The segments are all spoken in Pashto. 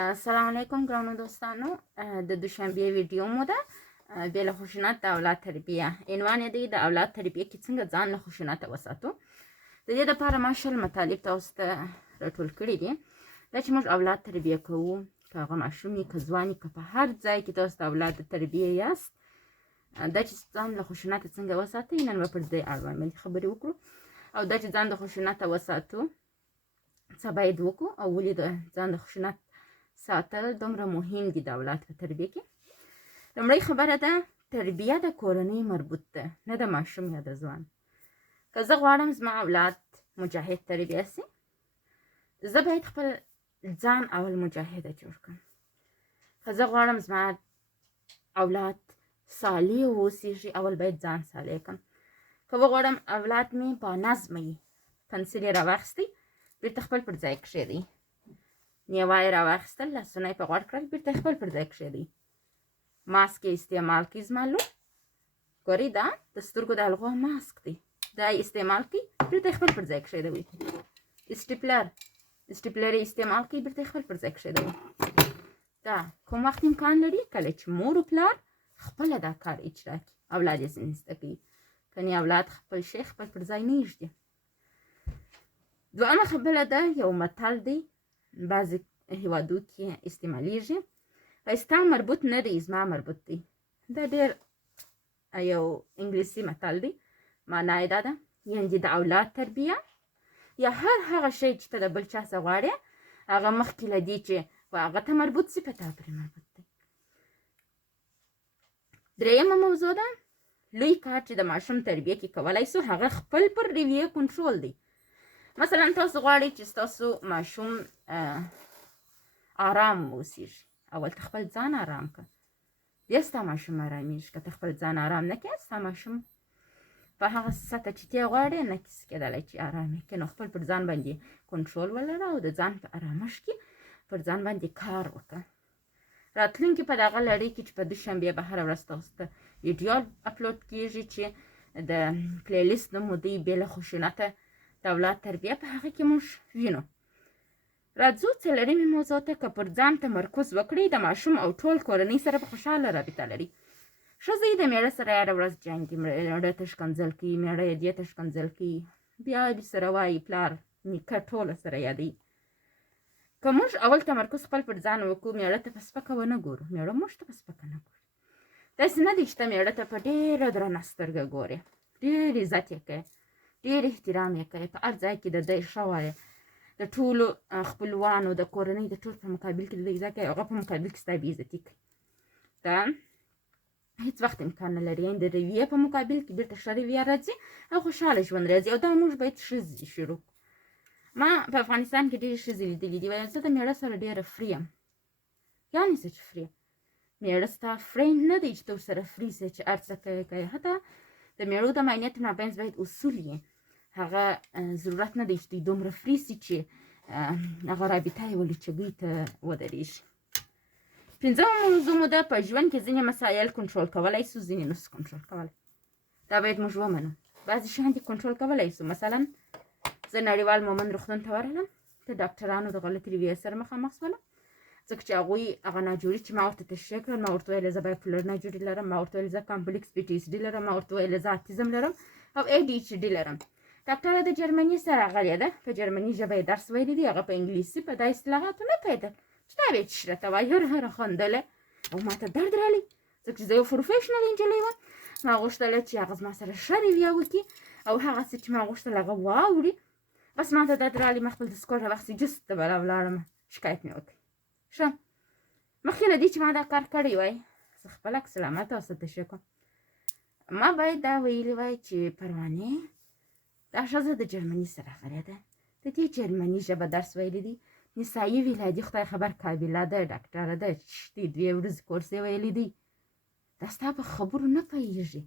السلام علیکم ګرانو دوستانو. د دوشنبه ویډیو مو ده بې له خشونت د اولاد تربیه. عنوان یې دی د اولاد تربیه کې څنګه ځان له خشونته وساتو. د دې لپاره ما شل مطالب تاسو ته راټول کړي دي دا چې موږ اولاد تربیه کوو، که هغه ماشوم وي که ځوان وي که په هر ځای کې تاسو د اولاد د تربیه یاست، دا چې ځان له خشونته څنګه وساتئ. نن به پر دې اړوند خبرې وکړو او دا چې ځان د خشونته وساتو څه باید وکړو او ولې د ځان د خشونت ساتل دومره مهم دي د اولاد په تربیه کې. لومړی خبره ده، تربیه د کورنۍ مربوط ده، نه د ماشوم یا د ځوان. که زه غواړم زما اولاد مجاهد تربیه سي، زه باید خپل ځان اول مجاهده جوړ کړم. که زه غواړم زما اولاد صالح واوسیږي، اول باید ځان صالح کړم. که وغواړم اولاد مې با نظمه وي، پنسل یې راواخیستی بیرته خپل پر ځای کښېږدئ، نیوه یې راواخیستل لاسونه یې په غوړ کړل بیرته خپل پر ځای کښېږدئ. ماسک یې استعمال کړئ. زما لور ګورئ، دا د سترګو د الغو ماسک دی، دا یې استعمال کړئ بیرته خپل پر ځای کښېږدئ. اسټیپلر یې استعمال کړئ بیرته خپل پر ځای کښېږدئ. دا کوم وخت امکان لري؟ کله چې مور و پلار خپله دا کار اجرا کړي، اولاد یې ځینې زده کوي. کنې اولاد خپل شی خپل پر ځای نه ایږدي. دویمه خبره ده، یو متل دی بعضې هیوادو کې استعمالیږي، ستا مربوط نه دی زما مربوط دی. دا ډېر یو انګلیسي متل دی، معنا یې دا ده یعنې د اولاد تربیه یا هر هغه شی چې ته د بل چا څه غواړې هغه مخکې له دې چې هغه ته مربوط سي په تا پرې مربوط دی. درېیمه موضوع ده، لوی کار چې د ماشوم تربیه کې کولی سو هغه خپل پر رویې کنټرول دی. مثلا تاسو غواړئ چې ستاسو ماشوم آرام اوسیږي، اول ته خپل ځان آرام کړه، بیا ستا ماشوم آرامیږي. که ته خپل ځان آرام نه کړې، ستا ماشوم په هغه سطح چې ته غواړې نه شي کېدلی چې آرام یې کړي. نو خپل پر ځان باندې کنټرول ولره او د ځان په آرامښت کې پر ځان باندې کار وکړه. راتلونکي په دغه لړۍ کې چې په دوشنبې به هره ورځ تاسو ته ویډیو اپلوډ کېږي چې د پلیلیست نوم دی بې له خشونته د اولاد تربیه، په هغه کې موږ وینو. راځو څلورمې موضوع ته، که پر ځان تمرکز وکړئ د ماشوم او ټول کورنۍ سره به خوشحاله رابطه لري. ښځه یې د میړه سره هره ورځ جنګي، میړه ته ښکنځل کوي، میړه یې دې ته ښکنځل کوي، بیا یې سره وایي پلار نیکه ټوله سره یادوي. که موږ اول تمرکز خپل پر ځان وکړو، میړه ته په سپکه ونه ګورو، میړه موږ ته په سپکه نه ګوري. داسې نه دی چې ته میړه ته په ډېره درنه سترګه ګورې، ډېر عزت یې کوې، ډېر احترام یې کوي، په هر ځای کې د دی ښه وایه، د ټولو خپلوانو د کورنۍ د ټول په مقابل کې د دی عزت کوي، هغه په مقابل کې ستا بېعزتي کوي. دا هېڅ وخت امکان نه لري. یعنې د رویې په مقابل کې بېرته ښه رویه راځي او خوشحاله ژوند راځي. او دا موږ باید ښځې شروع کړو. ما په افغانستان کې ډېرې ښځې لیدلي دي، وایم زه د میړه سره ډېره فري یم. یعنې څه چې فري یم، میړه ستا فرینډ نه دی چې ته ورسره فري سې چې هر څه کوې. حتی د میړو د معنیت مابینځ باید اصول وي. هغه ضرورت نه دی چې دوی دومره فري سي چې هغه رابطه یې ولچګۍ ته ودرېږي. پنځمه موضوع مو ده، په ژوند کې ځینې مسایل کنټرول کولی سو، ځینې نسو کنټرول کولی. دا باید موږ ومنو. بعضې شیان دې کنټرول کولی سو. مثلا زه نړیوال مومند روغتون ته ورغلم، د ډاکټرانو د غلط رویې سره مخامخ شولم، ځکه چې هغوی هغه ناجوړي چې ما ورته تشریح کړل، ما ورته ویل زه بایپولر ناجوړي لرم، ما ورته ویل زه کامپلیکس PTSD لرم، ما ورته ویل زه اتیزم لرم او ADHD لرم. ډاکټره د جرمني سره راغلې ده، په جرمني ژبه یې درس ویلی دی، هغه په انګلیسي په دا اصطلاحاتو نه پوهېدل چې دا بیا چې راته وایي. هر خندله او ما ته درد رالی، ځکه چې زه یو پروفیشنل نجلۍ وم. ما غوښتله چې هغه زما سره ښه رویه وکړي او هغه څه چې ما غوښتل هغه واوري. بس ما ته درد رالی، ما خپل دستکور راواخیستې، جست ته به راولاړم، شکایت مې وکړ. ښه مخکې له دې چې ما دا کار کړی وای، زه خپل عکس العمل تاسو ته تشریح کوم. ما باید دا ویلي وای چې پروانې دا ښځه د جرمني سره راغلې ده، د دې جرمني ژبه درس ویلی دی، نسایي ولادي خدای خبر قابله ده، ډاکټره ده، شتې 2 ورځې کورس یې ویلی دی. دا ستا په خبرو نه پوهېږي.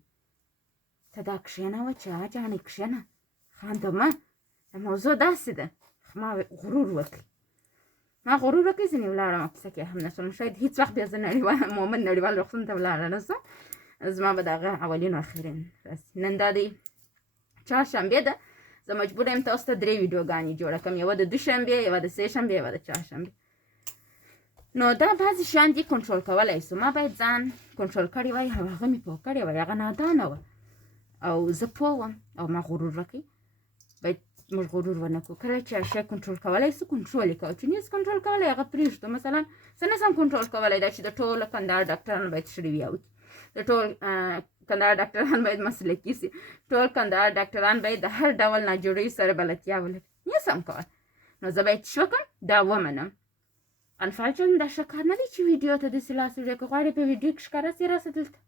ته دا کښېنوه چې جانې کښېنه، خانده مه. دا موضوع داسې ده، ما غرور وکړي، ما غرور وکړي، ځینې ولاړم او کیسه کې هم نه شوم. شاید هېڅ وخت بیا زه مومند نړیوال روغتون ته ولاړه نه شم. زما به د هغه اولین او اخرین راسي. نن دا دی چهارشنبې ده، زه مجبوره یم تاسو ته 3 ویډیوګانې جوړه کړم، یوه د دوشنبې، یوه د سهشنبې، یوه د چهارشنبې. نو دا بعضې شیان دي کنټرول کولی سو. ما باید ځان کنټرول کړی وای او هغه مې پوه کړی وای، هغه نادانه وه او زه پوه وم او ما غرور وکړي. باید موږ غرور ونه کړو. کله چې شی کنټرول کولی سو کنټرول یې کوو، چې نه کنټرول کولی هغه پرېږدو. مثلا زه نشم کنټرول کولی دا چې د ټولو کندهار ډاکټرانو باید شرویا وکړي، د ټول کندهار ډاکټران باید مسلکي سي، ټول کندهار ډاکټران باید د هر ډول ناجوړۍ سره بلدتیا ولري. نشم کولی. نو زه باید څه وکړم؟ دا ومنم. انفالچن دا ښه کار نه دی چې ویډیو ته داسې لاس وړي. که غواړې په ویډیو کې ښکاره سي راسه دلته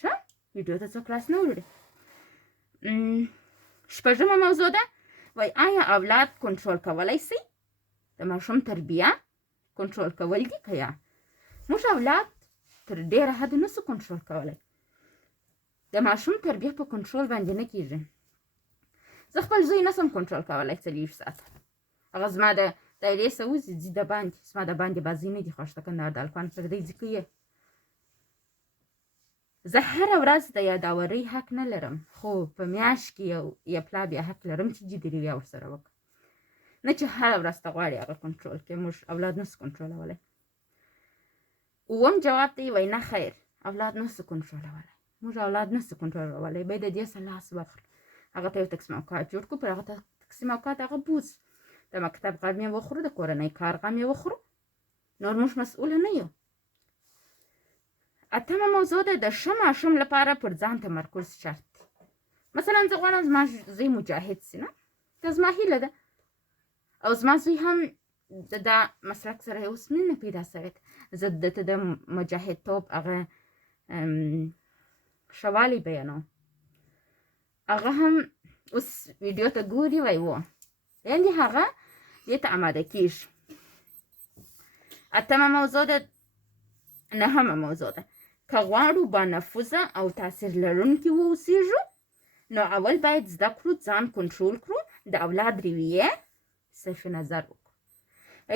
ښه ویډیو ته څوک لاس نه وړي. شپږمه موضوع ده، وای آیا اولاد کنټرول کولی سي؟ د ماشوم تربیه کنټرول کول دي که یا؟ موږ اولاد تر ډېره حده نسو کنټرول کولی. د ماشوم تربیه په کنټرول باندې نه کېږي. زه خپل زوی نسم کنټرول کولی 40 ساعته. هغه زما د دایرې څه وځي ځي د باندې، زما د باندې بازۍ نه دي خوښ د کندهار د الکوان پرېږدی ځي که یې. زه هره ورځ د یاداورۍ حق نه لرم، خو په میاشت کې یو یا پلا بیا حق لرم چې جدي رویه ورسره وکړم. نه چې هره ورځ ته غواړي هغه کنټرول کړي. موږ اولاد نسو کنټرولولی. اووم جواب دی، وای نه خیر اولاد نسو کنټرولولی. موږ اولاد نسو کنټرولولی. باید د دې څخه لاس واخلو، هغه ته یو تقسیم اوقات جوړ کړو، پر هغه تقسیم اوقات هغه بوز، د مکتب غم یې وخورو، د کورنۍ کار غم یې وخورو، نور موږ مسؤوله نه یو. اتمه موضوع ده، د ښه ماشوم لپاره پر ځان تمرکز شرط دی. مثلا زه غواړم زما زوی مجاهد سي، نه دا زما هیله ده او زما زوی هم د دا مسلک سره اوس مینه پیدا سوې ده. زه دته د مجاهدتوب هغه ښه والی بیانوم. هغه هم اوس ویډیو ته ګوري وای و یعنې هغه دې ته اماده کېږي. اتمه موضوع ده، نهمه موضوع ده، که غواړو با نفوذه او تاثیر لرونکي واوسېږو نو اول باید زده کړو ځان کنټرول کړو، د اولاد رویې صرف نظر وکړو.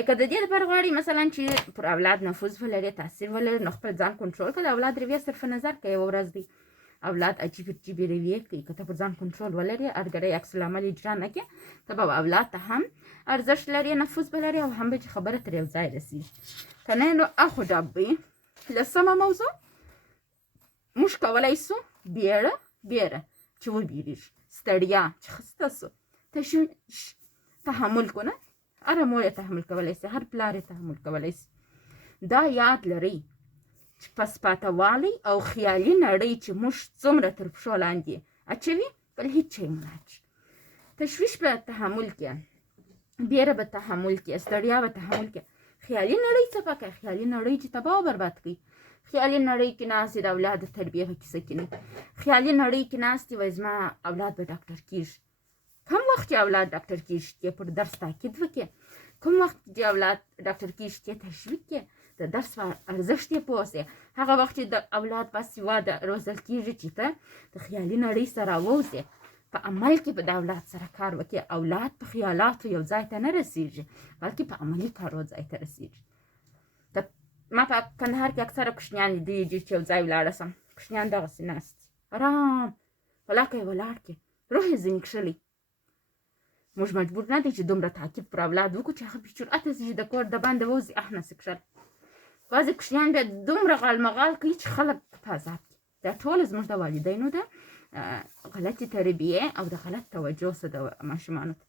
که د دې لپاره غواړي مثلا چې پر اولاد نفوذ ولري، تاثیر ولري، نو خپل ځان کنټرول کړه. د اولاد رویې صرف نظر که یوه ورځ دی اولاد عجیبې عجیبې رویې کوي، که ته پر ځان کنټرول ولري، هرګړی عکس العمل اجرا نه کړې، ته به اولاد ته هم ارزښت لري، نفوذ به لري او هم به چې خبره تر یو ځای رسېږي. که نه نو اخو ډب وي. لسمه موضوع، موږ کولی سو بیره چې وبېرېږي، ستړیا چې خسته سو، تشویش تحمل کو. نه هره مور یې تحمل کولی سي، هر پلار یې تحمل کولی سي. دا یاد لرئ چې پسپاتهوالی او خیالي نړۍ چې موږ څومره تر پښو لاندې اچوي بل هېڅ شی مو نه اچي. تشویش به تحمل کړه، بیره به تحمل کړه، ستړیا به تحمل کړه. خیالي نړۍ څه پکه؟ خیالي نړۍ چې تباه او برباد کوي. خیالي نړۍ کې ناستې د اولاد د تربیې په کیسه کې نه، خیالي نړۍ کې ناستې وایي زما اولاد به ډاکټر کېږي. کم وخت چې اولاد ډاکټر کېږي ته پر درس تاکید وکړې، کوم وخت چې اولاد ډاکټر کېږي ته تشویق کړې، د درس په ارزښت یې پوه سې. هغه وخت چې د اولاد باسواده روزل کېږي چې ته د خیالي نړۍ سره راووځې، په عمل کې به د اولاد سره کار وکړي. اولاد په خیالاتو یو ځای ته نه رسېږي بلکې په عملي کارو ځای ته رسېږي. ما په کندهار کې اکثره کوچنیان لیدلي دي چې یو ځای ولاړه سم، کوچنیان دغسې ناست ارام په لکه یې ولاړ کې روح یې ځینې کښلی. موږ مجبور نه دی چې دومره تاکید پر اولاد وکړو چې هغه بېجرأته سي چې د کور د باندې ووځي احنه سي کښل. بعضې کوچنیان بیا دومره غالمغال کوي چې خلک په عذاب کړي. دا ټوله زموږ د والدینو ده غلطې تربیې او د غلط توجه څه د ماشومانو ته.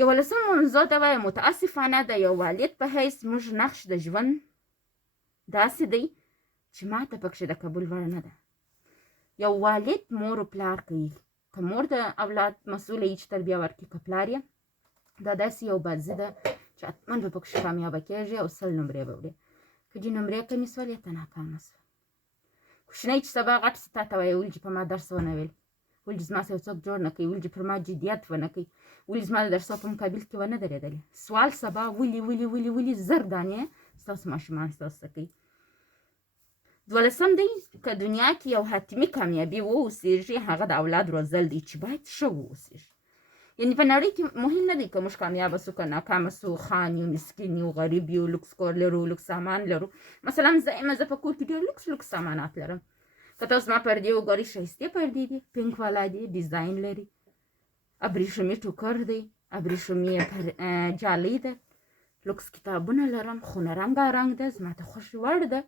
یولسمه موضوع ده، وایي متاسفانه د یو والد په حیث موږ نقش د ژوند داسې دی چې ماته پکښې د قبول وړ نه ده. یو والد مور و پلار کوي، که مور د اولاد مسؤله وي چې تربیه ورکړي، که پلار یې، دا داسې یو بازي ده چې حتما به پکښې کامیابه کېږي او 100 نمرې به وړي. که دې نمرې کمې سولې ته ناکامه سوه. کوچنی چې سبا غټ سي تا ته وایي ولې چې په ما درس ونه ویل، ولې چې زما سره څوک جوړ نه کوي، ولې چې پر ما جدیت ونه کوي، ولې زما د درسو په مقابل کې ونه درېدلې. سوال سبا ولې زر دانې ستاسو ماشومان ستاسو څه کوي. 12 دی، که دنیا کې یو حتمي کامیابي واوسېږي هغه د اولاد روزل دی چې باید ښه واوسېږي. یعنې په نړۍ کې مهم نه دی که موږ کامیابه سو که ناکامه سو، خان یو، مسکین یو، غریب یو، لوکس کور لرو، لوکس سامان لرو. مثلا زه په کور کې ډېر لوکس سامانات لرم. که تاسو زما پردې وګورئ ښایستې پردې دي، پینک والا دي، ډیزاین لري، ابریښمي ټوکر دی، ابریښمي جالۍ ده، لوکس کتابونه لرم، خونه رنګارنګ ده، زما ته خوښ وړ ده.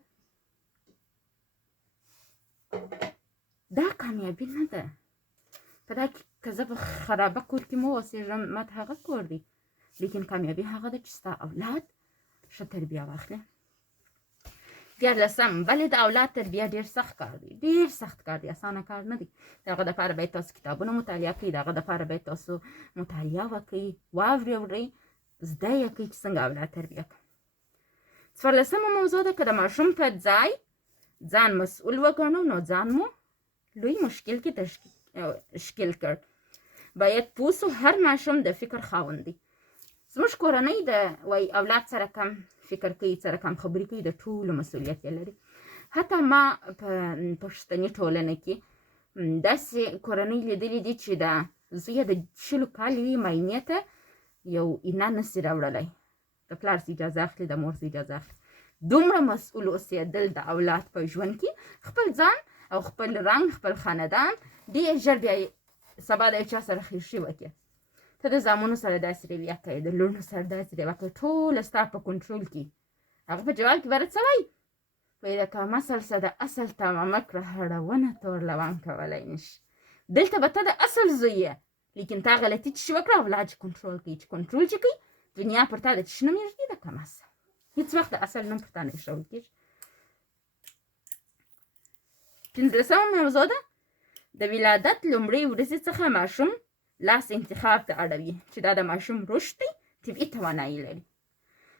دا کامیابي نه ده. په دا کې که زه په خرابه کور کې مو اوسېږم، ما ته هغه کور دی، لیکن کامیابي هغه ده چې ستا اولاد ښه تربیه واخلي. 14 بلې د اولاد تربیه ډېر سخت کار دی، ډېر سخت کار دی، اسانه کار نه دی. د هغه دپاره باید تاسو کتابونه مطالعه کوئ، د هغه دپاره باید تاسو مطالعه وکړئ، واورئ، زده یې کړئ چې څنګه اولاد تربیه کړئ. 14مه موضوع ده که د ماشوم په ځای ځان مسؤل وګڼو نو ځان مو لوی مشکل کې تشکیل کړ. باید پوه سو هر ماشوم د فکر خاوند دی. زموږ کورنۍ د وای اولاد سره کم فکر کوي، سره کم خبرې کوي، د ټولو مسؤلیت یې لري. حتی ما په پښتني ټولنه کې داسې کورنۍ لیدلې دي چې د زوی د 20 کالو وي، معاینې ته یو اینا نسي راوړلی، د پلار سي اجازه اخلي، د مور سي اجازه اخلي. دومره مسؤل اوسېدل د اولاد په ژوند کې، خپل ځان او خپل رنګ، خپل خاندان ډېر ژر بیا سبا د یو چا سره خیښي وکړي. ته د زامنو سره داسې رویه کوې، د لوڼو سره داسې رویه کوې، ټوله ستا په کنټرول کې. هغه په جواب کې به راته څه وایي؟ وایي د کمسل څه د اصل تمامه کړه هړونه تور لوان کولی نه شي. دلته به ته د اصل زوی یې، لیکن تا غلطي چې وکړه، اولاد چې کنټرول کوي، چې کنټرول چې کوي، دنیا پر تا د چې نوم یږدي د کمسل. هېڅ وخت د اصل نوم پر تا نه ایښودل کېږي. 15مه موضوع ده د ولادت لومړۍ ورځې څخه ماشوم لاس انتخاب ته اړوي چې دا د ماشوم رشد دی، طبعي توانایي لري.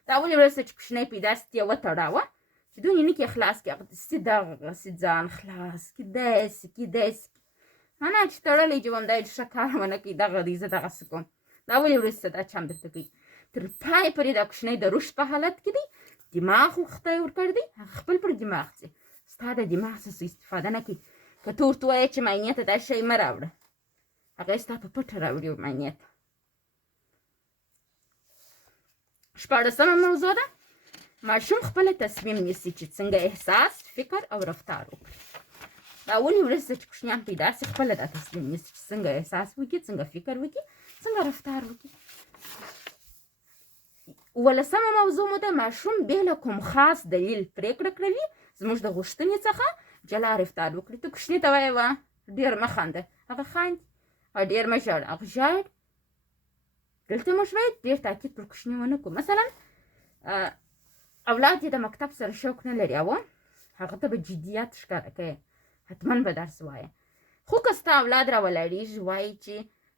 دا اولې ورځ چې کوچنی پیدا سي یې وتړاوه چې دونې نه کې خلاص کړي، هغسې دغسې ځان خلاص کړي، داسې کړي، داسې کړي. نه چې تړلی چې وم دا ښه کار ونه کوي، دغه دی، زه دغسې کوم. دا اولې ورځ څه دا چم درته کوي. تر پای پورې دا کوچنی د رشد په حالت کې دی، دماغ خدای ورکړی دی، هغه خپل پر دماغ ځي. ستا د دماغ څه استفاده نه کوي. که ته ورته ووایې چې معاینې ته دا شی مه راوړه، هغه یې ستا په پټه راوړي معاینې ته. 14مه موضوع ده ماشوم خپله تصمیم نیسي چې څنګه احساس، فکر او رفتار وکړي. دا اولې ورځ ده چې کوچنیان پیدا سي، خپله دا تصمیم نیسي چې څنګه احساس وکړي، څنګه فکر وکړي، څنګه رفتار وکړي. 15مه موضوع مو ده ماشوم بې له کوم خاص دلیل پرېکړه کوي زموږ د غوښتنې څخه جلا رفتار وکړي. ته کوچني ته وایې وه ډېر مه خانده، هغه خاندي، او ډېر مه ژاړه، هغه ژاړي. دلته موږ باید ډېر تاکید پر کوچني ونه کړو. مثلا اولاد یې د مکتب سره شوق نه لري، او هغه ته به جدیت ښکاره کوې، حتما به درس وایه. خو که ستا اولاد راولاړېږي وایي چې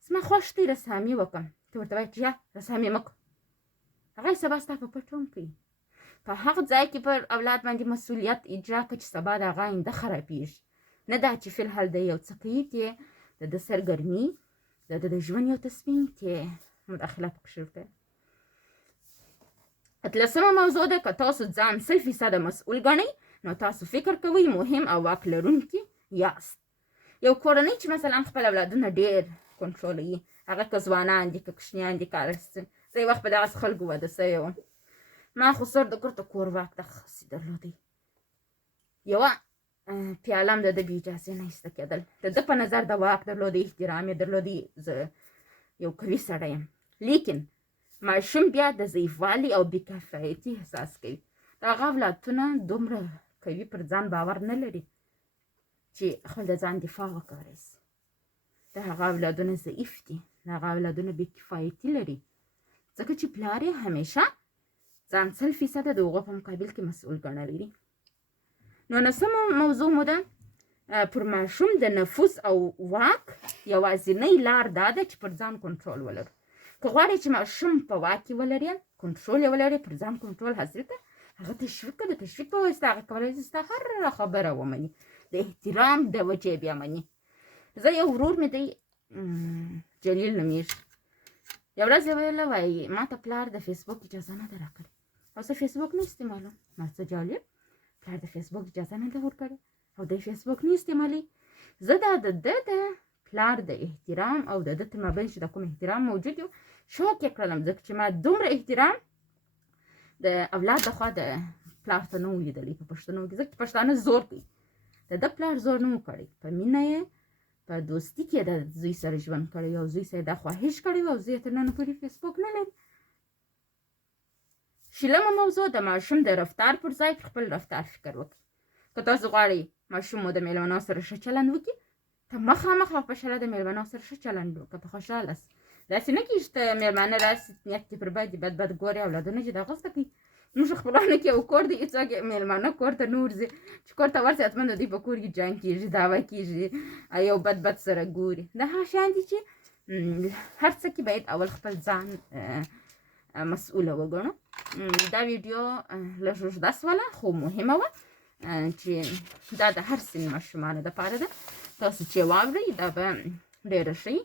زما خوښ دی رسامي وکړم، ته ورته وایې چې یا رسامي مه کړه، هغه یې سبا ستا په پټ هم کوي. په هغه ځای کې پر اولاد باندې مسؤلیت اجرا کړه چې سبا د هغه آینده خرابېږي، نه دا چې فی الحال د یو څه کوي کې د ده سرګرمي، د ده د ژوند یو تصمیم کې مداخله پکښې وکړئ. 13مه موضوع ده که تاسو ځان 100% مسؤل ګڼئ نو تاسو فکر کوئ مهم او واک لرونکي یاست. یو کورنۍ چې مثلا خپل اولادونه ډېر کنټرولوي، هغه که ځوانان دي که کوچنیان دي که هرڅه. زه یو وخت په دغسې خلکو واده سوې وم، ما خو سر د کورته کور واک دغسې درلودی. یوه پیاله هم د ده بې اجازې نه ایسته کېدل. د ده په نظر د واک درلودی، احترام یې درلودی، زه یو قوي سړی یم. لیکن ماشوم بیا د ضعیفوالي او بېکفایتي احساس کوي. د هغه اولادونه دومره قوي پر ځان باور نه لري چې خپل د ځان دفاع وکړی شي. د هغه اولادونه ضعیف دي، د هغه اولادونه بېکفایتي لري، ځکه چې پلار یې همیشه ځان 100% د هغو په مقابل کې مسؤل ګڼلی. 19مه موضوع مو ده پر ماشوم د نفوذ او واک یوازینۍ لار دا ده چې پر ځان کنټرول ولرو. که غواړې چې ماشوم په واک کې ولري، کنټرول یې ولري، پر ځان کنټرول حاصل کړه، هغه تشویق کړه. د تشویق په واسطه هغه کولی شي ستا هره خبره ومني، د احترام د وجې بیا مني. زه یو ورور مې دی جلیل نومیږي، یو ورځ یې ویله وایي ما ته پلار د فیسبوک اجازه نه ده راکړې، او زه فیسبوک نه استعمالوم. ما څه جالب، پلار د فیسبوک اجازه نه ده ورکړې او دی فیسبوک نه استعمالوي. زه دا د ده د پلار د احترام او د ده تر مابین چې د کوم احترام موجود یو شوق یې کړلم، ځکه چې ما دومره احترام د اولاد لخوا د پلار ته نه و لیدلی په پښتنو کې، ځکه چې پښتانه زور کوي. د ده پلار زور نه و کړی، په مینه یې په دوستي کې د زوی سره ژوند کړی او زوی سره دا خواهش کړی و، او زوی یې تر ننه پورې فیسبوک نه لري. شلمه موضوع د ماشوم د رفتار پر ځای پر خپل رفتار فکر وکړئ. که تاسو غواړئ ماشوم مو د میلمنو سره ښه چلند وکړي، ته مخامخ او په شله د میلمنو سره ښه چلند وکړه، ته خوشحاله سه. داسې نه کېږي چې میلمانه راسي نیت دې پر بد بد ګوري، اولادونه چې دغه زده کوي. موږ خپلوانو کې یو کور دی، هېڅوک میلمانه کور ته نه ورځي، چې کور ته ورسي حتما د دوی په کور کې جنګ کېږي، دعوه کېږي، یو بد سره ګوري. دا هغه شیان دي چې هر څه کې باید اول خپل ځان مسؤوله وګڼو. دا ویډیو لږ اوږده سوله خو مهمه وه چې دا د هر سن ماشومانو دپاره ده. تاسو چې واورئ دا به ډېره ښه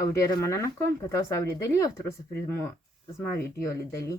او ډېره مننه کوم که تاسو اورېدلي او تر اوسه پورې زما ویډیو لیدلي.